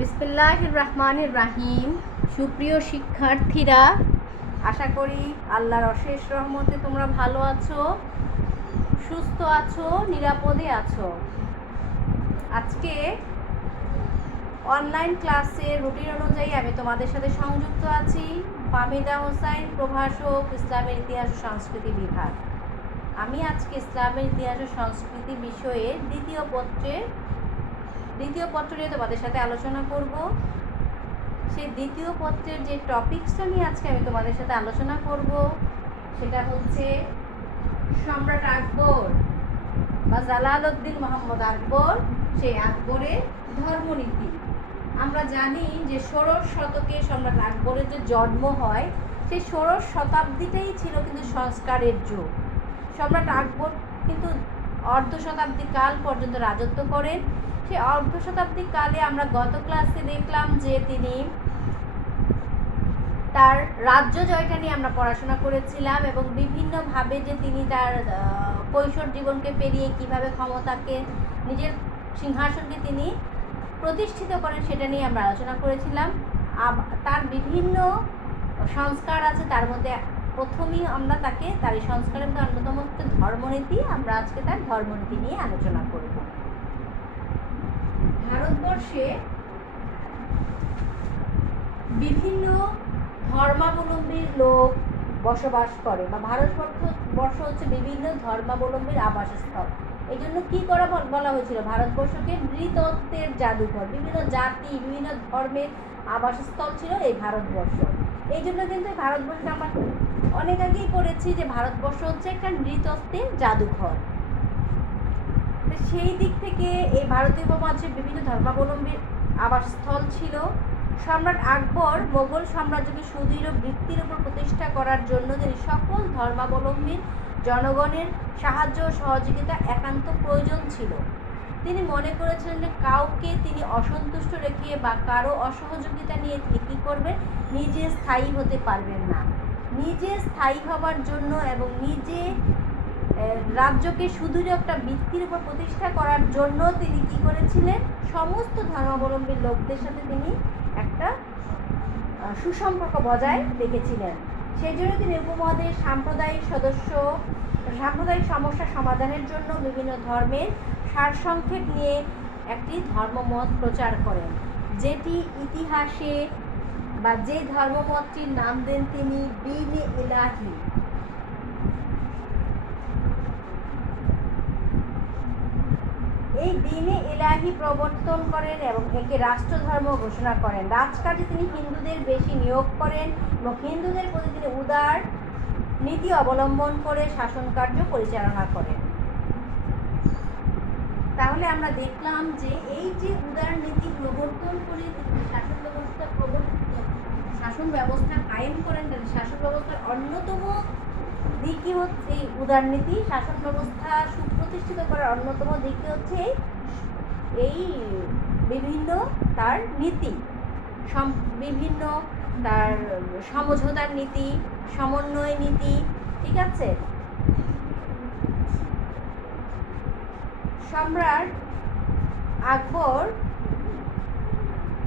বিসমিল্লাহির রহমানির রাহিম। সুপ্রিয় শিক্ষার্থীরা, আশা করি আল্লাহর অশেষ রহমতে তোমরা ভালো আছো, সুস্থ আছো, নিরাপদে আছো। আজকে অনলাইন ক্লাসের রুটিন অনুযায়ী আমি তোমাদের সাথে সংযুক্ত আছি। ফাহমিদা হোসাইন, প্রভাষক, ইসলামের ইতিহাস ও সংস্কৃতি বিভাগ। আমি আজকে ইসলামের ইতিহাস ও সংস্কৃতি বিষয়ে দ্বিতীয় পত্র নিয়ে তোমাদের সাথে আলোচনা করব। সেই দ্বিতীয় পত্রের যে টপিকসটা নিয়ে আজকে আমি তোমাদের সাথে আলোচনা করব সেটা হচ্ছে সম্রাট আকবর বা জালালউদ্দিন মোহাম্মদ আকবর, সেই আকবরের ধর্মনীতি। আমরা জানি যে ষোড়শ শতকে সম্রাট আকবরের যে জন্ম হয়, সেই ষোড়শ শতাব্দীটাই ছিল কিন্তু সংস্কারের যুগ। সম্রাট আকবর কিন্তু অর্ধ শতাব্দী কাল পর্যন্ত রাজত্ব করেন। সেই অর্ধ শতাব্দী কালে আমরা গত ক্লাসে দেখলাম যে তিনি তার রাজ্য জয়টা নিয়ে আমরা পড়াশোনা করেছিলাম এবং বিভিন্নভাবে যে তিনি তার কৈশোর জীবনকে পেরিয়ে কিভাবে ক্ষমতাকে, নিজের সিংহাসনকে তিনি প্রতিষ্ঠিত করেন সেটা নিয়ে আমরা আলোচনা করেছিলাম। তার বিভিন্ন সংস্কার আছে, তার মধ্যে প্রথমেই আমরা তার এই সংস্কারের মধ্যে অন্যতম হচ্ছে ধর্মনীতি। আমরা আজকে তার ধর্মনীতি নিয়ে আলোচনা করব। ভারতবর্ষে বিভিন্ন ধর্মাবলম্বীর লোক বসবাস করে, বা ভারতবর্ষ হচ্ছে বিভিন্ন ধর্মাবলম্বীর আবাসস্থল। এই জন্য কী করা বলা হয়েছিল, ভারতবর্ষকে নৃতত্ত্বের জাদুঘর। বিভিন্ন জাতি, বিভিন্ন ধর্মের আবাসস্থল ছিল এই ভারতবর্ষ। এই জন্য কিন্তু ভারতবর্ষ আমরা অনেক আগেই পড়েছি যে ভারতবর্ষ হচ্ছে একটা নৃতত্ত্বের জাদুঘর। সেই দিক থেকে এই ভারতীয় উপমহাদেশে বিভিন্ন ধর্মাবলম্বীর আবাসস্থল ছিল। সম্রাট আকবর মোগল সাম্রাজ্যকে সুদৃঢ় ভিত্তির উপর প্রতিষ্ঠা করার জন্য তিনি সকল ধর্মাবলম্বীর জনগণের সাহায্য ও সহযোগিতা একান্ত প্রয়োজন ছিল। তিনি মনে করেছিলেন যে কাউকে তিনি অসন্তুষ্ট রেখে বা কারো অসহযোগিতা নিয়ে তিনি কী করবেন, নিজে স্থায়ী হতে পারবেন না। নিজে স্থায়ী হবার জন্য এবং নিজে রাজ্যকে সুদৃঢ় একটা ভিত্তির উপর প্রতিষ্ঠা করার জন্য তিনি কী করেছিলেন, সমস্ত ধর্মাবলম্বীর লোকদের সাথে তিনি একটা সুসম্পর্ক বজায় রেখেছিলেন। সেই জন্য তিনি উপমহাদেশ সাম্প্রদায়িক সমস্যা সমাধানের জন্য বিভিন্ন ধর্মের সারসংক্ষেপ নিয়ে একটি ধর্মমত প্রচার করেন, যেটি ইতিহাসে বা যে ধর্মমতটির নাম দেন তিনি দ্বীন-ই ইলাহি। এই দ্বীন-ই ইলাহি প্রবর্তন করেন এবং একে রাষ্ট্রধর্ম ঘোষণা করেন। রাজকার্যে তিনি হিন্দুদের বেশি নিয়োগ করেন এবং হিন্দুদের প্রতি তিনি উদার নীতি অবলম্বন করে শাসন কার্য পরিচালনা করেন। তাহলে আমরা দেখলাম যে এই যে উদার নীতি প্রবর্তন করে শাসন ব্যবস্থা কায়েম করেন, শাসন ব্যবস্থার অন্যতম দিকই হচ্ছে এই উদারনীতি। শাসন ব্যবস্থা সুপ্রতিষ্ঠিত করার অন্যতম দিকই হচ্ছে এই বিভিন্ন তার নীতি, বিভিন্ন তার সমঝোতার নীতি, সমন্বয় নীতি। ঠিক আছে। সম্রাট আকবর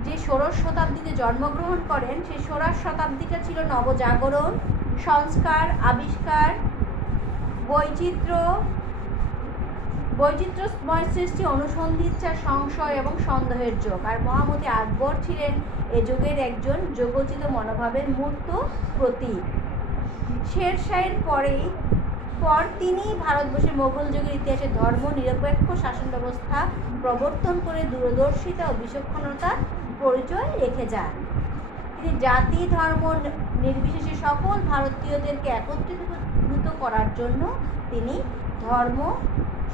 যে ষোড়শ শতাব্দীতে জন্মগ্রহণ করেন, সেই ষোড়শ শতাব্দীটা ছিল নবজাগরণ, সংস্কার, আবিষ্কার, বৈচিত্র্যময় সৃষ্টি, অনুসন্ধিৎসা, সংশয় এবং সন্দেহের যুগ। আর মহামতি আকবর ছিলেন এ যুগের একজন যোগোচিত মনোভাবের মূর্ত প্রতীক। শেরশাহের পর তিনি ভারতবর্ষের মোগল যুগের ইতিহাসে ধর্ম নিরপেক্ষ শাসন ব্যবস্থা প্রবর্তন করে দূরদর্শিতা ও বিচক্ষণতার পরিচয় রেখে যান। তিনি জাতি ধর্ম নির্বিশেষে সকল ভারতীয়দেরকে একত্রিত করার জন্য তিনি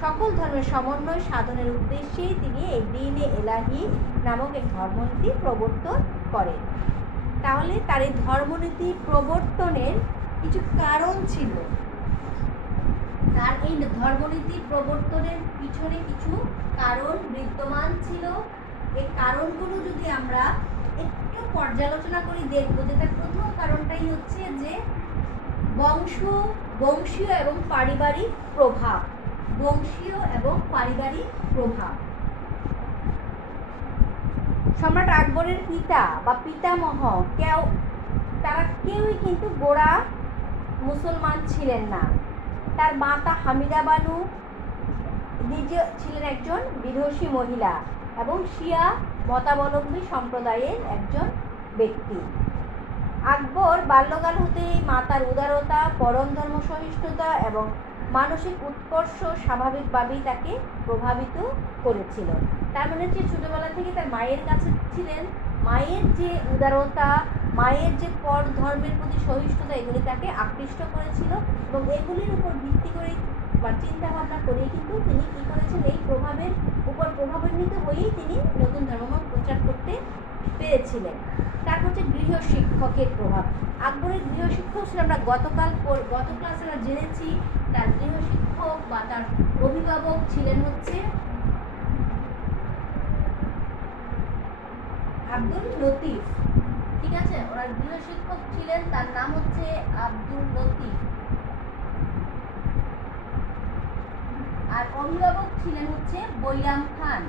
সকল ধর্মের সমন্বয় সাধনের উদ্দেশ্যেই তিনি এই দ্বীন-ই ইলাহি নামক এক ধর্মনীতি প্রবর্তন করেন। তাহলে তার এই ধর্মনীতি প্রবর্তনের কিছু কারণ ছিল। তার এই ধর্মনীতি প্রবর্তনের পিছনে কিছু কারণ বিদ্যমান ছিল। এই কারণগুলো যদি আমরা একটু পর্যালোচনা করি, দেখব যে তার প্রথম কারণটাই হচ্ছে যে বংশীয় এবং পারিবারিক প্রভাব। সম্রাট আকবরের পিতা বা পিতামহ তারা কেউই কিন্তু গোঁড়া মুসলমান ছিলেন না। তার মাতা হামিদা বানু নিজে ছিলেন একজন বিধর্ষী মহিলা এবং শিয়া মতাবলম্বী সম্প্রদায়ের একজন ব্যক্তি। আকবর বাল্যকাল হতেই মাতার উদারতা, পরম ধর্ম সহিষ্ণুতা এবং মানসিক উৎকর্ষ স্বাভাবিকভাবেই তাকে প্রভাবিত করেছিল। তার মানে হচ্ছে ছোটবেলা থেকে তার মায়ের কাছে ছিলেন, মায়ের যে উদারতা, মায়ের যে পর ধর্মের প্রতি সহিষ্ণুতা, এগুলি তাকে আকৃষ্ট করেছিল এবং এগুলির উপর ভিত্তি করে বা চিন্তা ভাবনা করে কিন্তু তিনি কী করেছেন, এই প্রভাবের উপর প্রভাবান্বিত হয়েই তিনি নতুন ধর্মমত প্রচার করতে পেরেছিলেন। তারপর হচ্ছে গৃহ শিক্ষকের প্রভাব। আকবরের গৃহশিক্ষক ছিল, আমরা গত ক্লাসে আমরা জেনেছি তার গৃহশিক্ষক বা তার অভিভাবক ছিলেন হচ্ছে আব্দুল লতিফ। ঠিক আছে, ওনার গৃহশিক্ষক ছিলেন, তার নাম হচ্ছে আব্দুল লতিফ, আর অভিভাবক ছিলেন হচ্ছে বৈরাম খান।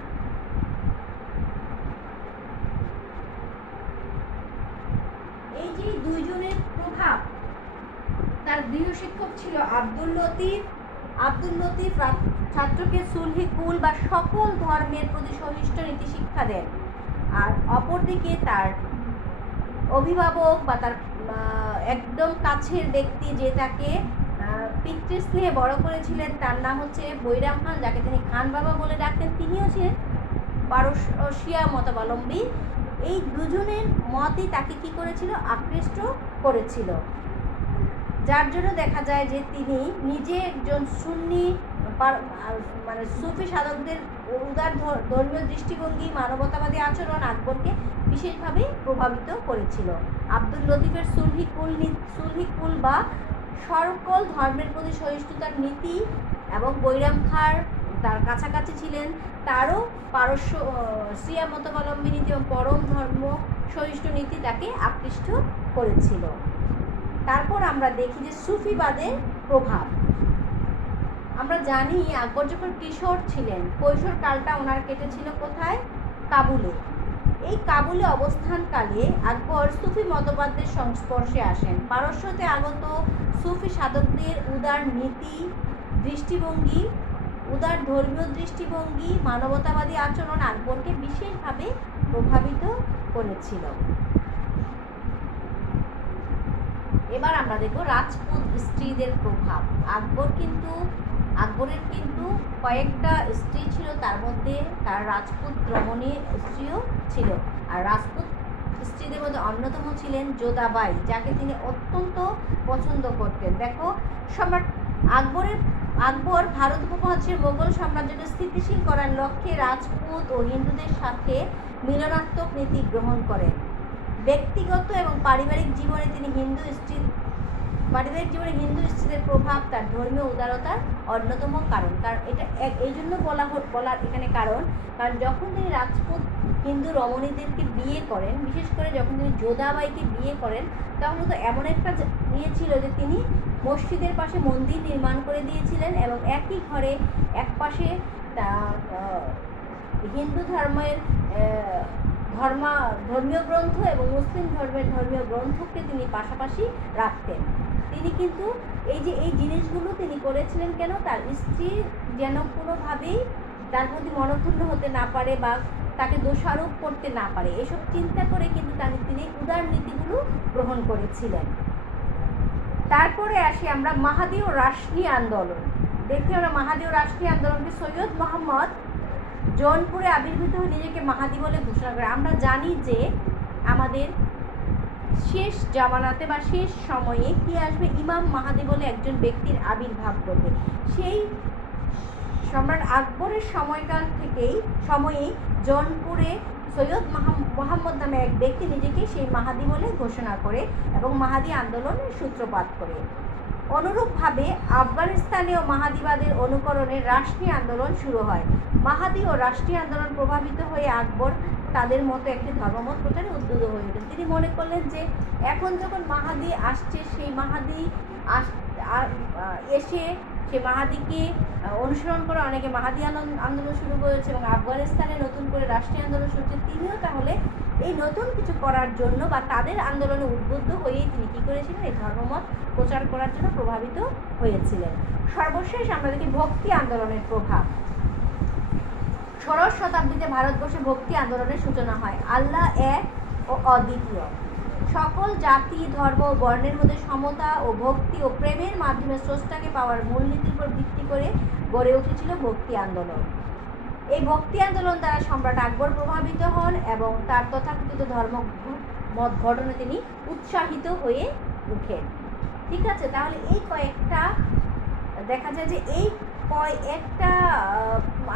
এই যে দুইজনের প্রভাব, তার গৃহশিক্ষক ছিল আব্দুল লতিফ। আব্দুল লতিফ ছাত্রকে সুলহি কুল বা সকল ধর্মের প্রতি সহিষ্ণু নীতি শিক্ষা দেন, আর অপরদিকে তার অভিভাবক বা তার একদম কাছের ব্যক্তি যে তাকে পিতৃস্নেহে বড় করেছিলেন, তার নাম হচ্ছে বৈরাম খান, যাকে তিনি খান বাবা বলে ডাকতেন। তিনিও ছিলেন শিয়া মতাবলম্বী। এই দুজনের মতই তাকে কি করেছিল, আকৃষ্ট করেছিল, যার জন্য দেখা যায় যে তিনি নিজে একজন সুন্নি মানে সুফি সাধকদের উদার ধর্মীয় দৃষ্টিভঙ্গি, মানবতাবাদী আচরণ আকবরকে বিশেষভাবে প্রভাবিত করেছিল। আব্দুল লতিফের সুলহি কুল বা সকল ধর্মের প্রতি সহিষ্ণুতার নীতি এবং বৈরাম খাঁর তার কাছাকাছি ছিলেন, তারও পারস্য শিয়া মতাবলম্বী নীতি এবং পরম ধর্ম সহিষ্ণু নীতি তাকে আকৃষ্ট করেছিল। তারপর আমরা দেখি যে সুফিবাদের প্রভাব। আমরা জানি আকবর যখন কিশোর ছিলেন, কৈশোর কালটা ওনার কেটেছিল কোথায়, কাবুলে। এই কাবুলে অবস্থানকালে আকবর সুফি মতবাদের সংস্পর্শে আসেন। পারস্যতে আগত সুফি সাধকদের উদার নীতি, দৃষ্টিভঙ্গি, উদার ধর্মীয় দৃষ্টিভঙ্গি, মানবতাবাদী আচরণ আকবরকে বিশেষভাবে প্রভাবিত করেছিল। এবার আমরা দেখব রাজপুত স্ত্রীদের প্রভাব। আকবরের কিন্তু কয়েকটা স্ত্রী ছিল, তার মধ্যে তার রাজপুত রমণী স্ত্রীও ছিল, আর রাজপুত স্ত্রীদের মধ্যে অন্যতম ছিলেন যোধাবাই, যাকে তিনি অত্যন্ত পছন্দ করতেন। দেখো, সম্রাট আকবর ভারত উপমহাদেশের মোগল সাম্রাজ্যকে স্থিতিশীল করার লক্ষ্যে রাজপুত ও হিন্দুদের সাথে মিলনাত্মক নীতি গ্রহণ করেন। ব্যক্তিগত এবং পারিবারিক জীবনে হিন্দু স্ত্রীদের প্রভাব তার ধর্মীয় উদারতার অন্যতম কারণ। কারণ এটা এই জন্য বলার এখানে কারণ যখন তিনি রাজপুত হিন্দু রমণীদেরকে বিয়ে করেন, বিশেষ করে যখন তিনি যোধাবাইকে বিয়ে করেন, তখন তো এমন একটা ইয়ে ছিল যে তিনি মসজিদের পাশে মন্দির নির্মাণ করে দিয়েছিলেন এবং একই ঘরে এক পাশে হিন্দু ধর্মের ধর্মীয় গ্রন্থ এবং মুসলিম ধর্মের ধর্মীয় গ্রন্থকে তিনি পাশাপাশি রাখতেন। তিনি কিন্তু এই জিনিসগুলো তিনি করেছিলেন কেন, তার স্ত্রী যেন কোনোভাবেই তার প্রতি মনক্ষুণ্ণ হতে না পারে বা তাকে দোষারোপ করতে না পারে, এসব চিন্তা করে কিন্তু তিনি উদার নীতিগুলো গ্রহণ করেছিলেন। তারপরে আসি আমরা মাহাদি ও রাশনি আন্দোলন। দেখি আমরা মাহাদি ও রাশনি আন্দোলনকে সৈয়দ মোহাম্মদ জৌনপুরে আবির্ভূত হয়ে নিজেকে মাহাদি বলে ঘোষণা করে। আমরা জানি যে আমাদের শেষ জামানাতে বা শেষ সময়ে কি আসবে, ইমাম মাহাদি বলে একজন ব্যক্তির আবির্ভাব করবে। সেই সম্রাট আকবরের সময়েই জৌনপুরে সৈয়দ মোহাম্মদ নামে এক ব্যক্তি নিজেকে সেই মাহাদি বলে ঘোষণা করে এবং মাহাদি আন্দোলনের সূত্রপাত করে। অনুরূপভাবে আফগানিস্তানেও মাহাদিবাদের অনুকরণে রাষ্ট্রীয় আন্দোলন শুরু হয়। মাহাদি ও রাষ্ট্রীয় আন্দোলন প্রভাবিত হয়ে আকবর তাদের মতো একটি ধর্মমত প্রচারে উদ্বুদ্ধ হয়ে ওঠেন। তিনি মনে করলেন যে এখন যখন মাহাদি আসছে, সেই মাহাদি এসে সে মাহাদিকে অনুসরণ করে অনেকে মাহাদি আন্দোলন শুরু করেছে এবং আফগানিস্তানে নতুন করে রাষ্ট্রীয় আন্দোলন শুরু হচ্ছে। তিনিও তাহলে এই নতুন কিছু করার জন্য বা তাদের আন্দোলনে উদ্বুদ্ধ হয়েই তিনি কী করেছিলেন, এই ধর্মমত প্রচার করার জন্য প্রভাবিত হয়েছিলেন। সর্বশেষ আমরা দেখি ভক্তি আন্দোলনের প্রভাব। ষোড়শ শতাব্দীতে ভারতবর্ষে ভক্তি আন্দোলনের সূচনা হয়। আল্লাহ এক ও অদ্বিতীয়, সকল জাতি ধর্ম ও বর্ণের মধ্যে সমতা ও ভক্তি ও প্রেমের মাধ্যমে স্রষ্টাকে পাওয়ার মূলনীতির উপর ভিত্তি করে গড়ে উঠেছিল ভক্তি আন্দোলন। এই ভক্তি আন্দোলন দ্বারা সম্রাট আকবর প্রভাবিত হন এবং তার তথাকথিত ধর্ম মত গঠনে তিনি উৎসাহিত হয়ে উঠেন। ঠিক আছে, তাহলে এই কয়েকটা দেখা যায় যে এই কয়েকটা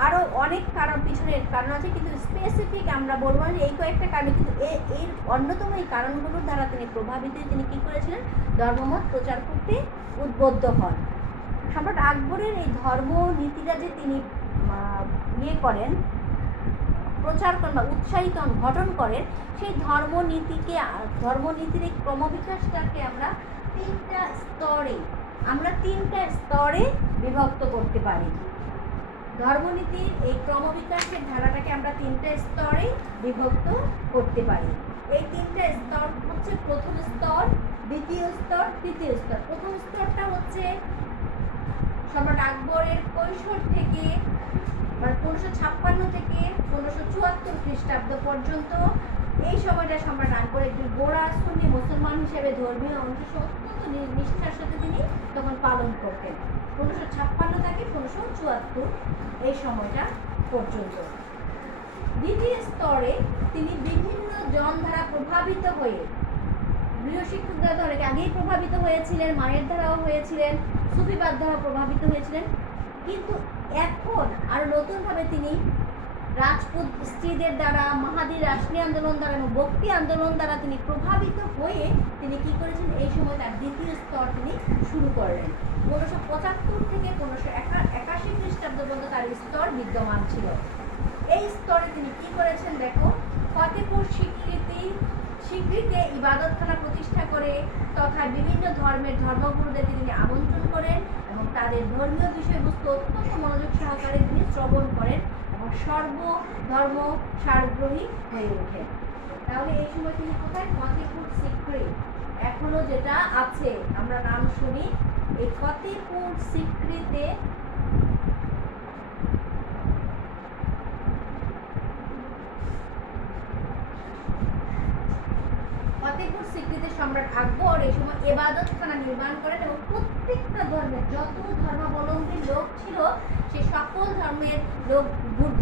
আরও অনেক কারণ, পিছনের কারণ আছে, কিন্তু স্পেসিফিক আমরা বলবো যে এই কয়েকটা কারণ, কিন্তু এর অন্যতম এই কারণগুলোর দ্বারা তিনি প্রভাবিত, তিনি কী করেছিলেন, ধর্মমত প্রচার করতে উদ্বুদ্ধ হন। সম্রাট আকবরের এই ধর্ম নীতিটা যে তিনি করেন, প্রচার করেন বা উৎসাহিত গঠন করেন, সেই ধর্মনীতির এই ক্রমবিকাশটাকে আমরা তিনটা স্তরে বিভক্ত করতে পারি। ধর্মনীতির এই ক্রমবিকাশের ধারাটাকে আমরা তিনটা স্তরে বিভক্ত করতে পারি। এই তিনটা স্তর হচ্ছে প্রথম স্তর, দ্বিতীয় স্তর, তৃতীয় স্তর। প্রথম স্তরটা হচ্ছে সম্রাট আকবরের কৈশোর থেকে, মানে 1556 থেকে 1574 খ্রিস্টাব্দ পর্যন্ত। এই সময়টা সম্রাট আকবর একটি গোঁড়া সুন্নি মুসলমান হিসেবে ধর্মীয় অনুশাসন অত্যন্ত নিষ্ঠার সাথে তিনি তখন পালন করতেন। 1556 থেকে 1574 এই সময়টা পর্যন্ত। দ্বিতীয় স্তরে তিনি বিভিন্ন জন দ্বারা প্রভাবিত হয়ে, গৃহশিক্ষক দ্বারা অনেক আগেই প্রভাবিত হয়েছিলেন, মায়ের দ্বারাও হয়েছিলেন, সুফিবাদ দ্বারা প্রভাবিত হয়েছিলেন, কিন্তু এখন আরও নতুনভাবে তিনি রাজপুত স্ত্রীদের দ্বারা, মাহাদি রাষ্ট্রীয় আন্দোলন দ্বারা এবং ভক্তি আন্দোলন দ্বারা তিনি প্রভাবিত হয়ে তিনি কী করেছেন, এই সময় তার দ্বিতীয় স্তর তিনি শুরু করলেন। 1575 থেকে 1581 খ্রিস্টাব্দ পর্যন্ত তার স্তর বিদ্যমান ছিল। এই স্তরে তিনি কী করেছেন দেখো, ফতেপুর স্বীকৃতি ইবাদতখানা প্রতিষ্ঠা করে তথা বিভিন্ন ধর্মের ধর্মগুরুদেরকে তিনি আমন্ত্রণ করেন এবং তাদের ধর্মীয় বিষয়বস্তু অত্যন্ত মনোযোগ সহকারে তিনি শ্রবণ করেন এবং সর্বধর্ম সারগ্রহী হয়ে ওঠেন। তাহলে এই সময় তিনি কোথায়, ফতেপুর সিক্রি, এখনো যেটা আছে আমরা নাম শুনি, এই ফতেপুর সিক্রিতে সম্রাট আকবর এই সময় ইবাদতখানা নির্মাণ করেন এবং প্রত্যেকটা ধর্মের যত ধর্মাবলম্বী লোক ছিল সে সকল ধর্মের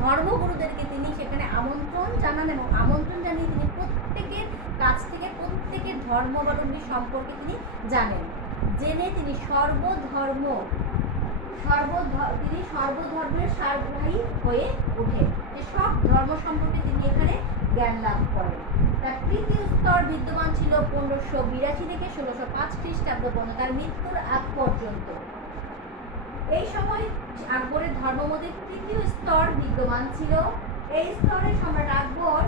ধর্মগুরুদেরকে তিনি সেখানে আমন্ত্রণ জানান এবং আমন্ত্রণ জানিয়ে তিনি প্রত্যেকের কাছ থেকে প্রত্যেকের ধর্মাবলম্বী সম্পর্কে তিনি জানেন, জেনে তিনি সর্বধর্মের সারগ্রাহী হয়ে ওঠেন, যে সব ধর্ম সম্পর্কে তিনি এখানে জ্ঞান লাভ করেন। তার তৃতীয় স্তর বিদ্যমান ছিল 1582 থেকে 1605 খ্রিস্টাব্দ পর্যন্ত, তার মৃত্যুর আগ পর্যন্ত। এই সময় আকবরের ধর্মমতের তৃতীয় স্তর বিদ্যমান ছিল। এই স্তরে সম্রাট আকবর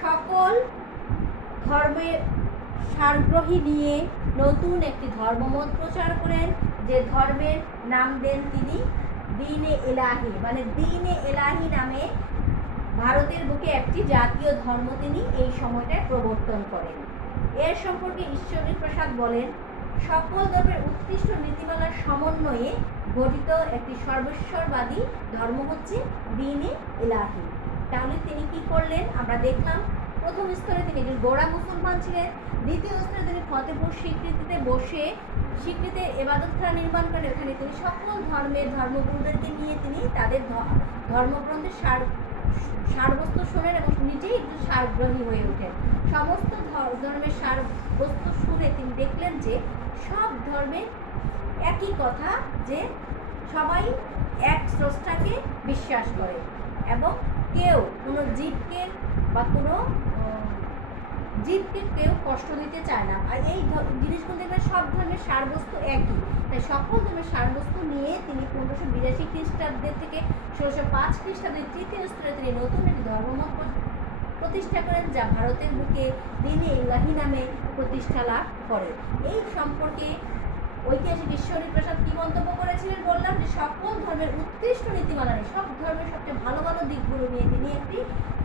সকল ধর্মের সারগ্রহী নিয়ে নতুন একটি ধর্মমত প্রচার করেন, যে ধর্মের নাম দেন তিনি দ্বীন-এ ইলাহি, মানে দ্বীন-এ ইলাহি নামে ভারতের বুকে একটি জাতীয় ধর্ম তিনি এই সময়টায় প্রবর্তন করেন। এর সম্পর্কে ঈশ্বরী প্রসাদ বলেন, সকল ধর্মের উৎকৃষ্ট নীতিমালার সমন্বয়ে গঠিত একটি সর্বেশ্বরবাদী ধর্ম হচ্ছে দ্বীন-এ ইলাহি। তাহলে তিনি কি করলেন, আমরা দেখলাম প্রথম স্তরে তিনি একজন গোঁড়া মুসলমান ছিলেন, দ্বিতীয় স্তরে তিনি ফতেপুর স্বীকৃতি ইবাদতখানা নির্মাণ করেন, এখানে তিনি সকল ধর্মের ধর্মগুরুদেরকে নিয়ে তিনি তাদের ধর্মগ্রন্থের সারবস্তু শোনেন এবং নিজেই একটু সারগ্রহী হয়ে ওঠেন। সমস্ত ধর্মের সারবস্তু শুনে তিনি দেখলেন যে সব ধর্মে একই কথা, যে সবাই এক স্রষ্টাকে বিশ্বাস করে এবং কেউ কোনো জীবকে বা কোনো জীবকে কেউ কষ্ট দিতে চায় না। আর এই জিনিসগুলো দেখবেন সব ধর্মের সারবস্তু একই, তাই সকল ধর্মের সারবস্তু নিয়ে তিনি 1582 খ্রিস্টাব্দের থেকে 1605 খ্রিস্টাব্দের তৃতীয় স্তরে তিনি নতুন একটি ধর্মমত প্রতিষ্ঠা করেন, যা ভারতের বুকে দ্বীন-এ ইলাহি নামে প্রতিষ্ঠা লাভ করে। এই সম্পর্কে ঐতিহাসিক ঈশ্বরী প্রসাদ কি মন্তব্য করেছিলেন বললাম যে সকল ধর্মের উৎকৃষ্ট নীতিমালা নিয়ে, সব ধর্মের সবচেয়ে ভালো ভালো দিকগুলো নিয়ে তিনি একটি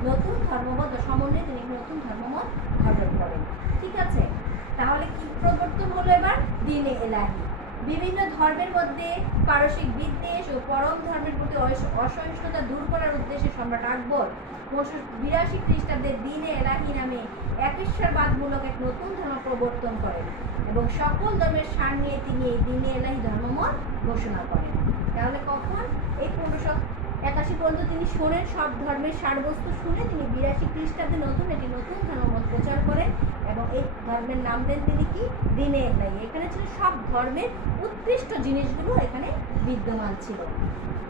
নতুন ধর্মমত সমন্বয়ে তিনি একটি নতুন ধর্মমত গঠন করেন। ঠিক আছে, তাহলে কি প্রবর্তন হলো এবার? দ্বীন-ই ইলাহি। বিভিন্ন ধর্মের মধ্যে পারস্যিক বিদ্বেষ ও পরম ধর্মের প্রতি অসহিষ্ণুতা দূর করার উদ্দেশ্যে সম্রাট আকবর 1282 খ্রিস্টাব্দে দ্বীন-ই ইলাহি নামে একেশ্বরবাদমূলক এক নতুন ধর্ম প্রবর্তন করেন এবং সকল ধর্মের সার নিয়ে তিনি এই দ্বীন-ই ইলাহি ধর্মমত ঘোষণা করেন। তাহলে কখন? এই 1581 পর্যন্ত তিনি শোনেন, সব ধর্মের সারবস্তু শুনে তিনি 82 খ্রিস্টাব্দে একটি নতুন ধর্মমত প্রচার করেন এবং এই ধর্মের নাম দেন তিনি কি? দ্বীন-ই ইলাহি। এখানে ছিল সব ধর্মের উৎকৃষ্ট জিনিসগুলো এখানে বিদ্যমান ছিল।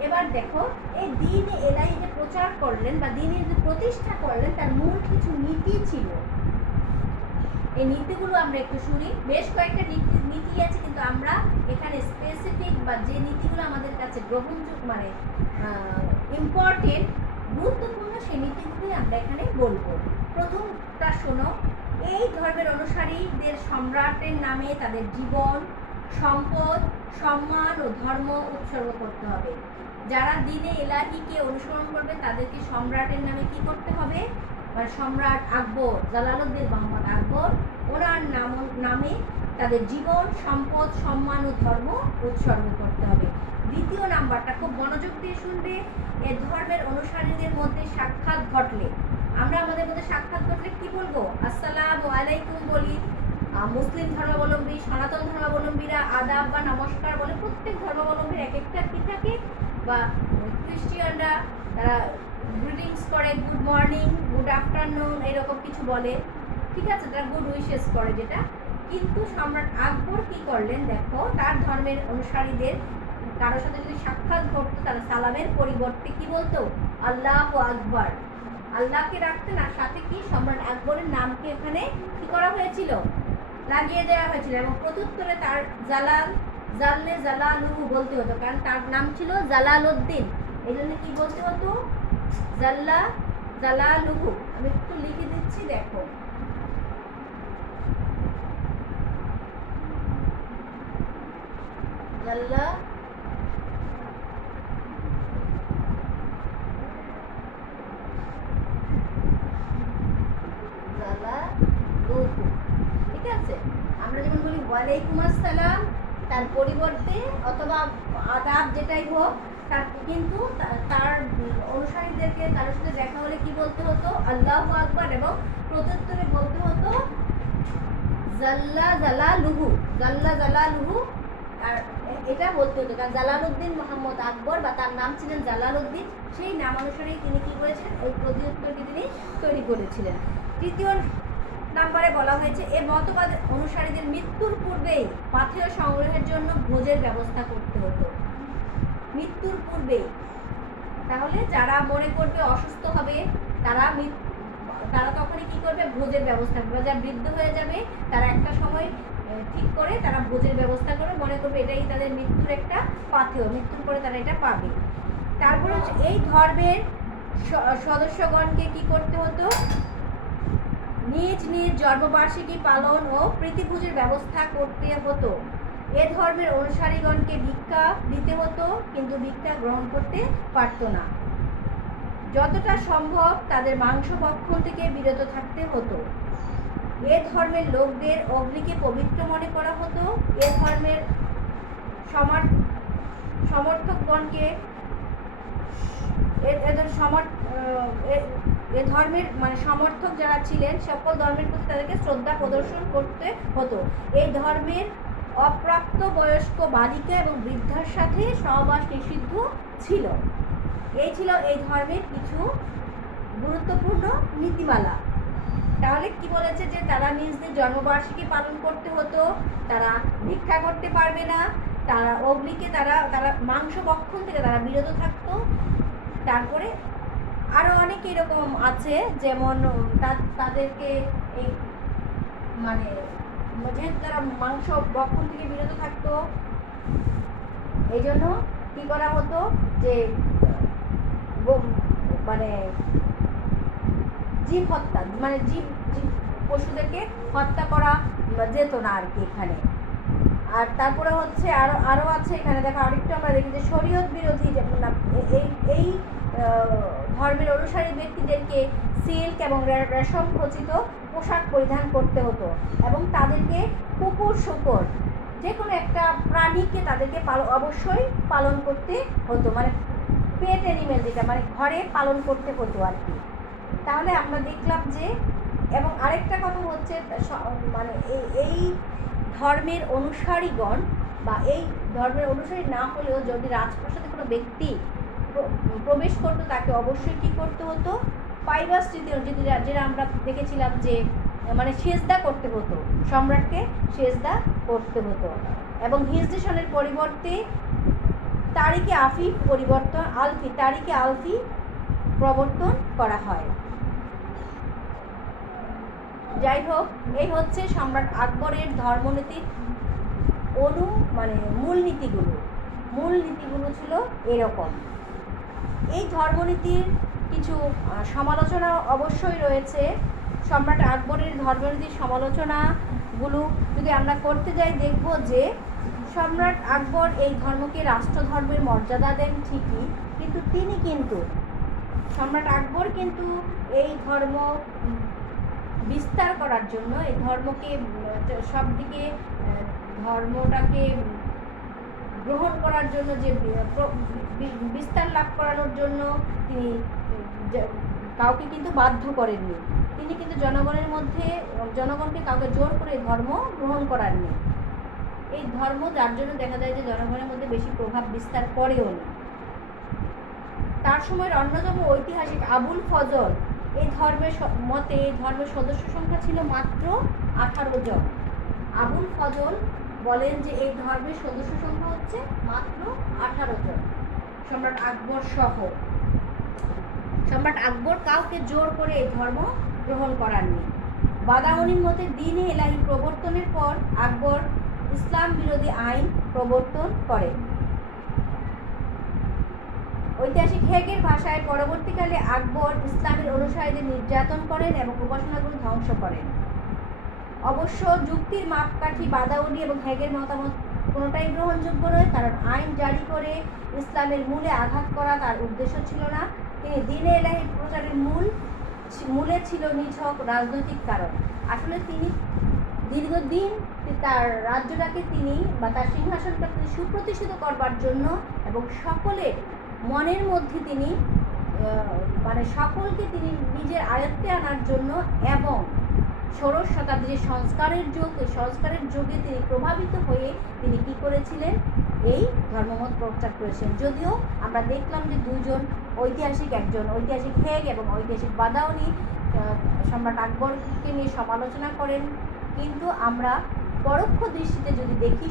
এবার দেখো, এই দ্বীন-ই ইলাহি যে প্রচার করলেন বা দ্বীনের যে প্রতিষ্ঠা করলেন তার মূল কিছু নীতি ছিল। এই নীতিগুলো আমরা একটু শুনি। বেশ কয়েকটা নীতি আছে, কিন্তু আমরা এখানে স্পেসিফিক বা যে নীতিগুলো আমাদের কাছে গ্রহণযোগ্য মানে ইম্পর্টেন্ট গুরুত্বপূর্ণ সেই নীতিগুলোই আমরা এখানে বলবো। প্রথমটা শোনো, এই ধর্মের অনুসারীদের সম্রাটের নামে তাদের জীবন, সম্পদ, সম্মান ও ধর্ম উৎসর্গ করতে হবে। যারা দ্বীন-ই ইলাহিকে অনুসরণ করবে তাদেরকে সম্রাটের নামে কি করতে হবে? মানে সম্রাট আকবর, জালালউদ্দিন মোহাম্মদ আকবর, ওনার নামে তাদের জীবন, সম্পদ, সম্মান ও ধর্ম উৎসর্গ করতে হবে। দ্বিতীয় নাম্বারটা খুব মনোযোগ দিয়ে শুনবে। এ ধর্মের অনুসারীদের মধ্যে সাক্ষাৎ ঘটলে, আমরা আমাদের মধ্যে সাক্ষাৎ ঘটলে কি বলবো? আসসালামু আলাইকুম বলি। মুসলিম ধর্মাবলম্বী, সনাতন ধর্মাবলম্বীরা আদাব বা নমস্কার বলে। প্রত্যেক ধর্মাবলম্বীর এক একটা কি থাকে, বা খ্রিস্টিয়ানরা তারা গ্রিটিংস করে, গুড মর্নিং, গুড আফটারনুন এরকম কিছু বলে। ঠিক আছে, তারা গুড উইশেস করে যেটা। কিন্তু সম্রাট আকবর কি করলেন দেখো, তার ধর্মের অনুসারীদের কারোর সাথে যদি সাক্ষাৎ ঘটতো তারা সালামের পরিবর্তে কি বলতো? আল্লাহু আকবার, আল্লাহকে রাখতেন। আর সাথে কি সম্রাট আকবরের নামকে এখানে কি করা হয়েছিল? লাগিয়ে দেওয়া হয়েছিল। এবং প্রত্যুত্তরে তার জালালুহু বলতে হতো, কারণ তার নাম ছিল জালালউদ্দিন, এই জন্য কি বলতে হতো? জালালুহু। আমি একটু লিখে দিচ্ছি, দেখো। ঠিক আছে, আমরা যেমন বলি ওয়ালাইকুম আসসালাম, তার পরিবর্তে অথবা আদাব যেটাই হোক, তার কিন্তু তার অনুসারীদেরকে তার সাথে দেখা হলে কি বলতে হতো? আল্লাহু আকবার। এবং প্রত্যুত্তরে বলতে হতো জালালুহু। আর এটা বলতে হতো, কারণ জালালউদ্দিন মোহাম্মদ আকবর বা তার নাম ছিলেন জালালউদ্দিন, সেই নাম অনুসারেই তিনি কি করেছেন? ওই প্রত্যুত্তরটি তিনি তৈরি করেছিলেন। তৃতীয় নাম্বারে বলা হয়েছে, এ মতবাদ অনুসারীদের মৃত্যুর পূর্বেই পাথেয় সংগ্রহের জন্য ভোজের ব্যবস্থা করতে হতো। মৃত্যুর পূর্বেই। তাহলে যারা মনে করবে অসুস্থ হবে তারা তখনই কি করবে? ভোজের ব্যবস্থা করবে। যারা বৃদ্ধ হয়ে যাবে তারা একটা সময় ঠিক করে তারা ভোজের ব্যবস্থা করে, মনে করবে এটাই তাদের মৃত্যুর একটা পাথেয়, মৃত্যুর পরে তারা এটা পাবে। তারপরে এই ধর্মের সদস্যগণকে কি করতে হতো? নিজ নিজ জন্মবার্ষিকী পালন ও প্রীতিভোজের ব্যবস্থা করতে হতো। এ ধর্মের অনুসারীগণকে ভিক্ষা দিতে হতো, কিন্তু ভিক্ষা গ্রহণ করতে পারত না। যতটা সম্ভব তাদের মাংস ভক্ষণ থেকে বিরত থাকতে হতো। এ ধর্মের লোকদের অগ্নিকে পবিত্র মনে করা হতো। এ ধর্মের সমর্থকগণকে এ ধর্মের মানে সমর্থক যারা ছিলেন সকল ধর্মের প্রতি তাদেরকে শ্রদ্ধা প্রদর্শন করতে হতো। এই ধর্মের অপ্রাপ্ত বয়স্ক বালিকা এবং বৃদ্ধার সাথে সহবাস নিষিদ্ধ ছিল। এই ছিল এই ধর্মের কিছু গুরুত্বপূর্ণ নীতিমালা। তাহলে কি বলেছে? যে তারা নিজ নিজ জন্মবার্ষিকী পালন করতে হতো, তারা ভিক্ষা করতে পারবে না, তারা অগ্নিকে তারা মাংস ভক্ষণ থেকে তারা বিরত থাকতো। তারপরে আরো অনেক এরকম আছে, যেমন তাদেরকে এই মানে যেহেতু তারা মাংস ভক্ষণ থেকে বিরত থাকতো, এই জন্য কি করা হতো? যে মানে জীব হত্যা, মানে জীব পশুদেরকে হত্যা করা যেত না আর কি এখানে। আর তারপরে হচ্ছে আরো আরো আছে এখানে দেখো আরেকটু আমরা দেখি যে শরীয়ত বিরোধী যেমন এই ধর্মের অনুসারী ব্যক্তিদেরকে সিল্ক এবং রেশম খচিত পোশাক পরিধান করতে হতো এবং তাদেরকে কুকুর শুকর যে কোনো একটা প্রাণীকে তাদেরকে অবশ্যই পালন করতে হতো, মানে পেট অ্যানিমেল যেটা মানে ঘরে পালন করতে হতো আর কি। তাহলে আমরা দেখলাম যে, এবং আরেকটা কথা হচ্ছে মানে এই ধর্মের অনুসারীগণ বা এই ধর্মের অনুসারী না হলেও যদি রাজপ্রাসাদে কোনো ব্যক্তি প্রবেশ করতো তাকে অবশ্যই কী করতে হতো, পাইবাস যেটা আমরা দেখেছিলাম যে মানে সেজদা করতে হতো, সম্রাটকে সেজদা করতে হতো। এবং হিজদেশনের পরিবর্তে তারিকে আলফি প্রবর্তন করা হয়। যাই হোক, এই হচ্ছে সম্রাট আকবরের ধর্মনীতির মানে মূলনীতিগুলো ছিল এরকম। এই ধর্মনীতির কিছু সমালোচনা অবশ্যই রয়েছে। সম্রাট আকবরের ধর্মনীতির সমালোচনাগুলো যদি আমরা করতে যাই দেখব যে সম্রাট আকবর এই ধর্মকে রাষ্ট্রধর্মের মর্যাদা দেন ঠিকই, কিন্তু সম্রাট আকবর কিন্তু এই ধর্ম বিস্তার করার জন্য, এই ধর্মকে সব দিকে ধর্মটাকে গ্রহণ করার জন্য, যে বিস্তার লাভ করানোর জন্য তিনি কাউকে কিন্তু বাধ্য করেননি। তিনি কিন্তু জনগণকে কাউকে জোর করে ধর্ম গ্রহণ করাননি। এই ধর্ম যার জন্য দেখা যায় যে জনগণের মধ্যে বেশি প্রভাব বিস্তার করেও না। তার সময়ের অন্যতম ঐতিহাসিক আবুল ফজল এই ধর্মের সদস্য সংখ্যা ছিল মাত্র 18 জন। আবুল ফজল বলেন যে এই ধর্মের সদস্য সংখ্যা হচ্ছে মাত্র 18 জন, সম্রাট আকবর সহ। সম্রাট আকবর কাউকে জোর করে এই ধর্ম গ্রহণ করাননি। বাদাউনির মতে দ্বীন ইলাহি প্রবর্তনের পর আকবর ইসলাম বিরোধী আইন প্রবর্তন করেন। ঐতিহাসিক হেগের ভাষায় পরবর্তীকালে আকবর ইসলামের অনুসারীদের নির্যাতন করেন এবং উপাসনাগুলো ধ্বংস করেন। অবশ্য যুক্তির মাপকাঠি বাদাউনি এবং হেগের মতামত কোনোটাই গ্রহণযোগ্য নয়, কারণ আইন জারি করে ইসলামের মূলে আঘাত করা তার উদ্দেশ্য ছিল না। তিনি দ্বীন ইলাহি প্রচারের মূলে ছিল নিছক রাজনৈতিক কারণ। আসলে তিনি দীর্ঘদিন তার রাজ্যটাকে বা তার সিংহাসনটাকে সুপ্রতিষ্ঠিত করবার জন্য এবং সকলের মনের মধ্যে তিনি মানে সকলকে তিনি নিজের আয়ত্তে আনার জন্য এবং ষোড়শ শতাব্দী যে সংস্কারের যুগে তিনি প্রভাবিত হয়ে তিনি কী করেছিলেন, এই ধর্মমত প্রচার করেছেন। যদিও আমরা দেখলাম যে দুজন একজন ঐতিহাসিক হেগ এবং ঐতিহাসিক বাদাউনি সম্রাট আকবরকে নিয়ে সমালোচনা করেন, কিন্তু আমরা পরোক্ষ দৃষ্টিতে যদি দেখি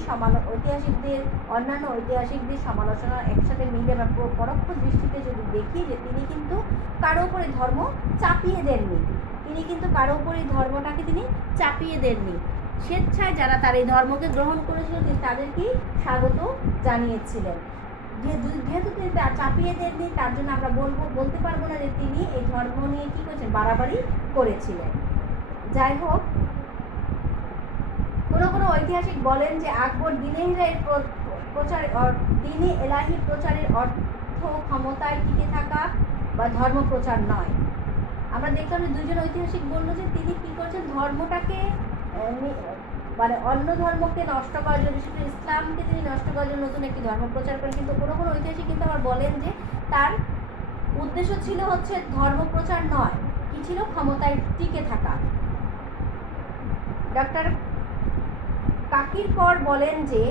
অন্যান্য ঐতিহাসিকদের সমালোচনা একসাথে মিলে আমরা পরোক্ষ দৃষ্টিতে যদি দেখি যে তিনি কিন্তু কারো উপরে ধর্ম চাপিয়ে দেননি, ধর্মটাকে তিনি চাপিয়ে দেননি। স্বেচ্ছায় যারা তার এই ধর্মকে গ্রহণ করেছিল তিনি তাদেরকেই স্বাগত জানিয়েছিলেন। যেহেতু তিনি চাপিয়ে দেননি, তার জন্য আমরা বলতে পারবো না যে তিনি এই ধর্ম নিয়ে কী করেছেন, বাড়াবাড়ি করেছিলেন। যাই হোক, কোনো ঐতিহাসিক বলেন যে আকবর দ্বীন ইলাহি প্রচারের অর্থ ক্ষমতায় টিকে থাকা বা ধর্ম প্রচার নয়। আমরা দেখলাম যে দুজন ঐতিহাসিক বলল যে তিনি কী করেছেন, ধর্মটাকে মানে অন্য ধর্মকে নষ্ট করার জন্য, বিশেষ করে ইসলামকে তিনি নষ্ট করার জন্য নতুন একটি ধর্ম প্রচার করেন। কিন্তু কোনো ঐতিহাসিক কিন্তু আবার বলেন যে তার উদ্দেশ্য ছিল হচ্ছে ধর্ম প্রচার নয়, কি ছিল, ক্ষমতায় টিকে থাকা। ডক্টর কাকিরকর বলেন যে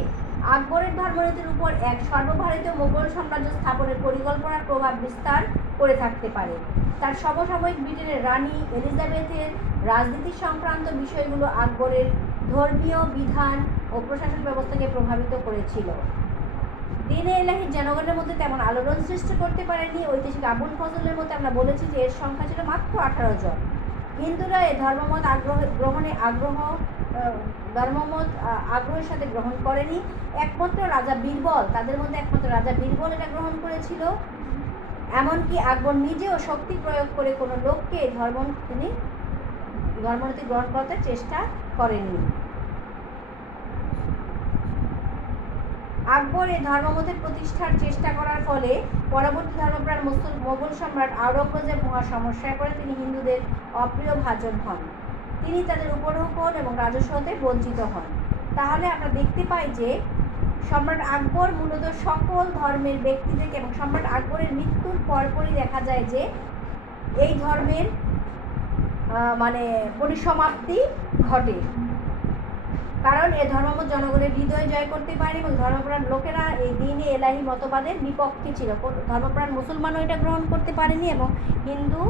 আকবরের ধর্মনীতির উপর এক সর্বভারতীয় মোগল সাম্রাজ্য স্থাপনের পরিকল্পনার প্রভাব বিস্তার করে থাকতে পারে। তার সমসাময়িক ব্রিটেনের রানী এলিজাবেথের রাজনীতি সংক্রান্ত বিষয়গুলো আকবরের ধর্মীয় বিধান ও প্রশাসন ব্যবস্থাকে প্রভাবিত করেছিল। দ্বীন ইলাহি জনগণের মধ্যে তেমন আলোড়ন সৃষ্টি করতে পারেনি। ঐতিহাসিক আবুল ফজলের মধ্যে আমরা বলেছি যে এর সংখ্যা ছিল মাত্র 18 জন। হিন্দুরা এই ধর্মমত আগ্রহের সাথে গ্রহণ করেনি। তাদের মধ্যে একমাত্র রাজা বীরবল এটা গ্রহণ করেছিল। এমনকি আকবর নিজেও শক্তি প্রয়োগ করে কোনো লোককে ধর্মনীতি গ্রহণ করতে চেষ্টা করেননি। আকবর এই ধর্মমতের প্রতিষ্ঠার চেষ্টা করার ফলে পরবর্তী ধর্মপ্রাণ মোগল সম্রাট আওরঙ্গজেব মহা সমস্যায় পড়ে তিনি হিন্দুদের অপ্রিয় ভাজন হন। তিনি তাদের উপঢৌকন এবং রাজস্ব হতে বঞ্চিত হন। তাহলে আমরা দেখতে পাই যে সম্রাট আকবর মূলত সকল ধর্মের ব্যক্তিদেরকে, এবং সম্রাট আকবরের মৃত্যুর পরপরই দেখা যায় যে এই ধর্মের পরিসমাপ্তি ঘটে, কারণ এ ধর্মমত জনগণের হৃদয় জয় করতে পারেনি এবং ধর্মপ্রাণ লোকেরা এই দ্বীন-ই এলাহী মতবাদের বিপক্ষে ছিল। ধর্মপ্রাণ মুসলমানও এটা গ্রহণ করতে পারেনি এবং হিন্দু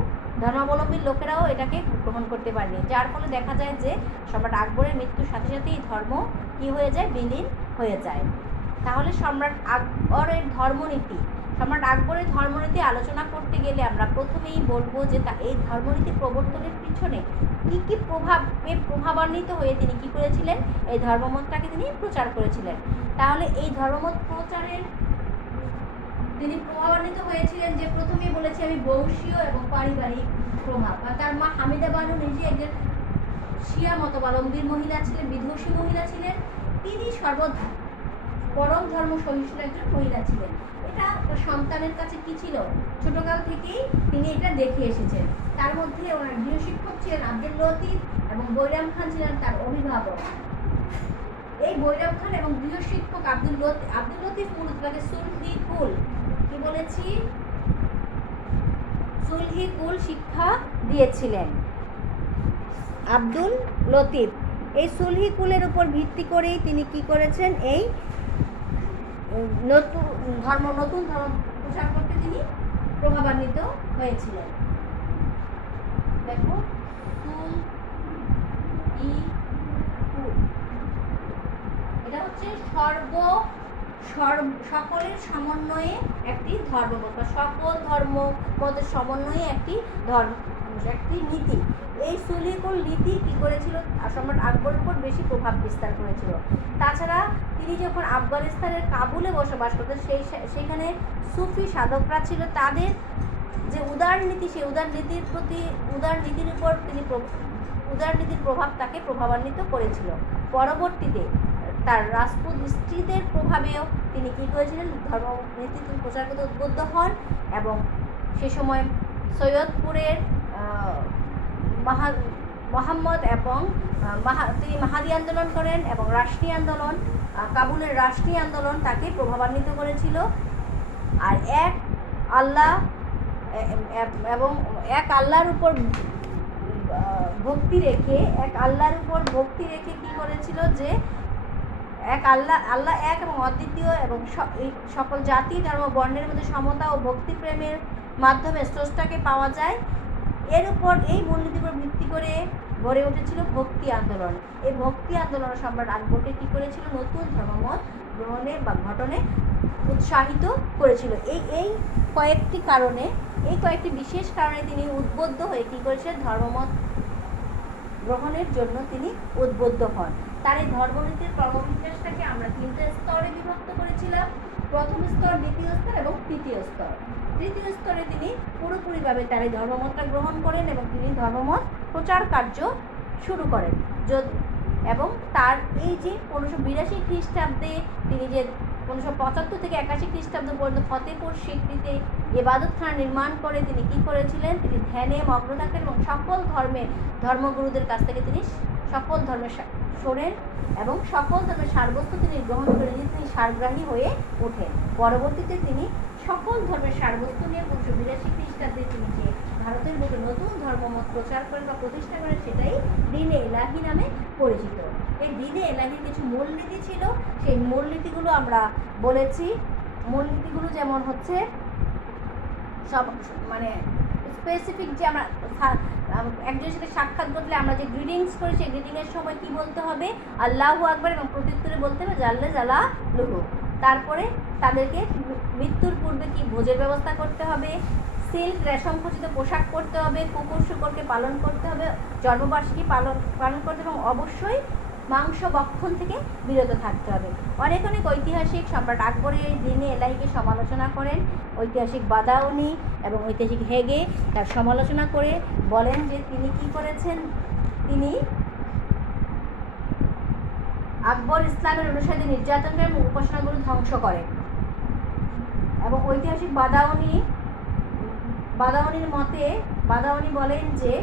ধর্মাবলম্বী লোকেরাও এটাকে গ্রহণ করতে পারেনি, যার ফলে দেখা যায় যে সম্রাট আকবরের মৃত্যুর সাথে সাথে এই ধর্ম কী হয়ে যায়, বিলীন হয়ে যায়। তাহলে সম্রাট আকবরের ধর্মনীতি আলোচনা করতে গেলে আমরা প্রথমেই বলবো যে এই ধর্মনীতি প্রবর্তনের পিছনে কী কী প্রভাবান্বিত হয়ে তিনি কী করেছিলেন, এই ধর্মমতটাকে তিনি প্রচার করেছিলেন। তাহলে এই ধর্মমত প্রচারের তিনি প্রভাবান্বিত হয়েছিলেন যে প্রথমেই বলেছি আমি বংশীয় এবং পারিবারিক প্রভাব। তার মা হামিদা বানু নিজে একজন শিয়া মতাবলম্বীর মহিলা ছিলেন, বিধর্ষী মহিলা ছিলেন। তিনি পরম ধর্ম সহিষ্ণু একজন মহিলা ছিলেন। এটা সন্তানের কাছে কি ছিল, ছোটকাল থেকেই তিনি এটা দেখে এসেছেন। তার মধ্যে ওনার গৃহশিক্ষক ছিলেন আব্দুল লতিফ এবং বৈরাম খান ছিলেন তার অভিভাবক। এই বৈরাম খান এবং গৃহশিক্ষক আব্দুল লতিফ মূলত তাকে সুলহি কুল, কি বলেছি, সুলহি কুল শিক্ষা দিয়েছিলেন আব্দুল লতিফ। এই সুলহি কুলের উপর ভিত্তি করেই তিনি কি করেছেন, এই নতুন ধর্ম প্রচার করতে তিনি প্রভাবান্বিত হয়েছিলেন। দেখো এটা হচ্ছে সকলের সমন্বয়ে একটি ধর্মমত, সকল ধর্ম মতের সমন্বয়ে একটি নীতি। এই সুলহিকুল নীতি কি করেছিল, সম্রাট আকবরের উপর বেশি প্রভাব বিস্তার করেছিল। তাছাড়া তিনি যখন আফগানিস্তানের কাবুলে বসবাস করতেন, সেইখানে সুফি সাধকরা ছিল, তাদের যে উদারনীতি, সেই উদারনীতির প্রভাব তাকে প্রভাবান্বিত করেছিল। পরবর্তীতে তার রাজপুত স্ত্রীদের প্রভাবেও তিনি কী করেছিলেন, ধর্মনীতি প্রচার করতে উদ্বুদ্ধ হন এবং সে সময় সৈয়দপুরের মোহাম্মদ এবং তিনি মাহাদি আন্দোলন করেন এবং কাবুলের রাষ্ট্রীয় আন্দোলন তাকে প্রভাবান্বিত করেছিল। আর এক আল্লাহর উপর ভক্তি রেখে কি করেছিল যে আল্লাহ এক এবং অদ্বিতীয় এবং সকল জাতি ধর্ম বর্ণের মধ্যে সমতা ও ভক্তি প্রেমের মাধ্যমে স্রষ্টাকে পাওয়া যায়। এই মূলনীতির উপর ভিত্তি করে গড়ে উঠেছিল ভক্তি আন্দোলন। এই ভক্তি আন্দোলন সম্রাট আকবরকে কী করেছিল, নতুন ধর্মমত গ্রহণে বা গঠনে উৎসাহিত করেছিল। এই কয়েকটি বিশেষ কারণে তিনি উদ্বুদ্ধ হয়ে কী করেছিলেন, ধর্মমত গ্রহণের জন্য তিনি উদ্বুদ্ধ হন। তার এই ধর্মনীতির ক্রমবিন্যাসটাকে আমরা 3টে স্তরে বিভক্ত করেছিলাম, প্রথম স্তর, দ্বিতীয় স্তর এবং তৃতীয় স্তর। তৃতীয় স্তরে তিনি পুরোপুরিভাবে তার এই ধর্মমতটা গ্রহণ করেন এবং তিনি ধর্মমত প্রচার কার্য শুরু করেন। এবং তার এই যে 1582 খ্রিস্টাব্দে তিনি যে 1575 থেকে 81 খ্রিস্টাব্দ পর্যন্ত ফতেপুর সিক্রিতে ইবাদতখানা নির্মাণ করে তিনি কী করেছিলেন, তিনি ধ্যানে মগ্ন থাকেন এবং সকল ধর্মগুরুদের কাছ থেকে তিনি সকল ধর্মের শোনেন এবং সকল ধর্মের সারবস্তু তিনি গ্রহণ করে তিনি সারগ্রাহী হয়ে ওঠেন। পরবর্তীতে তিনি সকল ধর্মের সারবস্তু নিয়ে 1582 খ্রিস্টাব্দে তিনি যে ভারতের বুকে নতুন ধর্মমত প্রচার করেন বা প্রতিষ্ঠা করেন, সেটাই দ্বীন-ই এলাহী নামে পরিচিত। এই দ্বীন-ই এলাহীর কিছু মূলনীতি ছিল, সেই মূলনীতিগুলো আমরা বলেছি। মূলনীতিগুলো যেমন হচ্ছে স্পেসিফিক, যে আমরা একজনের সাথে সাক্ষাৎ ঘটলে আমরা যে গ্রিটিংস করি, সেই গ্রিটিংয়ের সময় কি বলতে হবে, আল্লাহু আকবার, এবং প্রত্যুত্তরে বলতে হবে জাল্লে জালালুহু। তারপরে তাদেরকে মৃত্যুর পূর্বে কি ভোজের ব্যবস্থা করতে হবে, সিল্ক রেশম খচিত পোশাক পরতে হবে, কুকুর শুকরকে পালন করতে হবে, জন্মবার্ষিকী পালন করতে হবে এবং অবশ্যই মাংস ভক্ষণ থেকে বিরত থাকতে হবে। অনেক ঐতিহাসিক সম্রাট আকবরের এই দ্বীন-ই এলাহীকে সমালোচনা করেন। ঐতিহাসিক বাদাউনি এবং ঐতিহাসিক হেগে তার সমালোচনা করে বলেন যে তিনি কি করেছেন, তিনি আকবর ইসলামের অনুসারী নির্যাতনের উপাসনাগুলো ধ্বংস করে। এবং ঐতিহাসিক বাদাওয়ানির মতে বাদাওয়ানি বলেন যে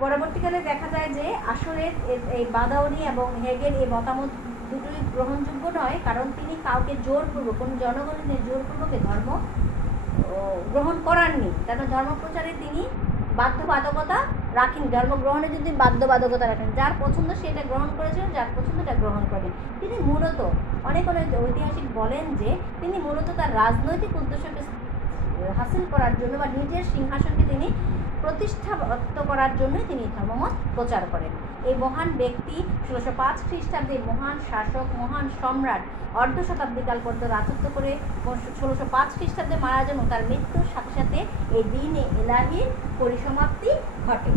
পরবর্তীকালে দেখা যায় যে আসলে এই বাদাওয়ানি এবং হেগেল এই মতামত দুটোই গ্রহণযোগ্য নয়, কারণ তিনি কাউকে জোরপূর্বক, কোনো জনগণের জোরপূর্বক ধর্ম গ্রহণ করাননি। কারণ ধর্ম প্রচারে তিনি বাধ্যবাধকতা রাখেন, ধর্ম গ্রহণে যদি বাধ্যবাধকতা রাখেন, যার পছন্দ সেটা গ্রহণ করেছিলেন, যার পছন্দটা গ্রহণ করেন। তিনি মূলত অনেক ঐতিহাসিক বলেন যে তিনি মূলত তার রাজনৈতিক উদ্দেশ্যকে হাসিল করার জন্য বা নিজের সিংহাসনকে তিনি প্রতিষ্ঠাত্ব করার জন্যই তিনি ধর্মমত প্রচার করেন। এই মহান ব্যক্তি 1605 খ্রিস্টাব্দে মহান শাসক, মহান সম্রাট অর্ধ শতাব্দীকাল পর্যন্ত রাজত্ব করে 1605 খ্রিস্টাব্দে মারা যান। তার মৃত্যুর সাথে সাথে এই দিনে এলাহির পরিসমাপ্তি ঘটে।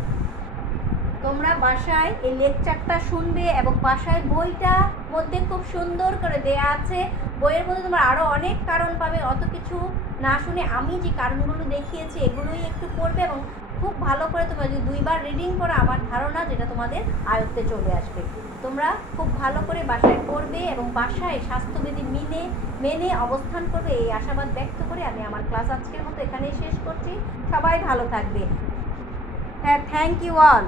তোমরা বাসায় এই লেকচারটা শুনবে এবং বাসায় বইটা মধ্যে খুব সুন্দর করে দেয়া আছে। বইয়ের মধ্যে তোমরা আরও অনেক কারণ পাবে। অত কিছু না শুনে আমি যে কারণগুলো দেখিয়েছি এগুলোই একটু পড়বে এবং খুব ভালো করে তোমরা যদি 2 বার রিডিং করো, আমার ধারণা যেটা তোমাদের আয়ত্তে চলে আসবে। তোমরা খুব ভালো করে বাসায় পড়বে এবং বাসায় স্বাস্থ্যবিধি মেনে অবস্থান করবে, এই আশাবাদ ব্যক্ত করে আমি আমার ক্লাস আজকের মতো এখানেই শেষ করছি। সবাই ভালো থাকবে। হ্যাঁ, থ্যাংক ইউ অল।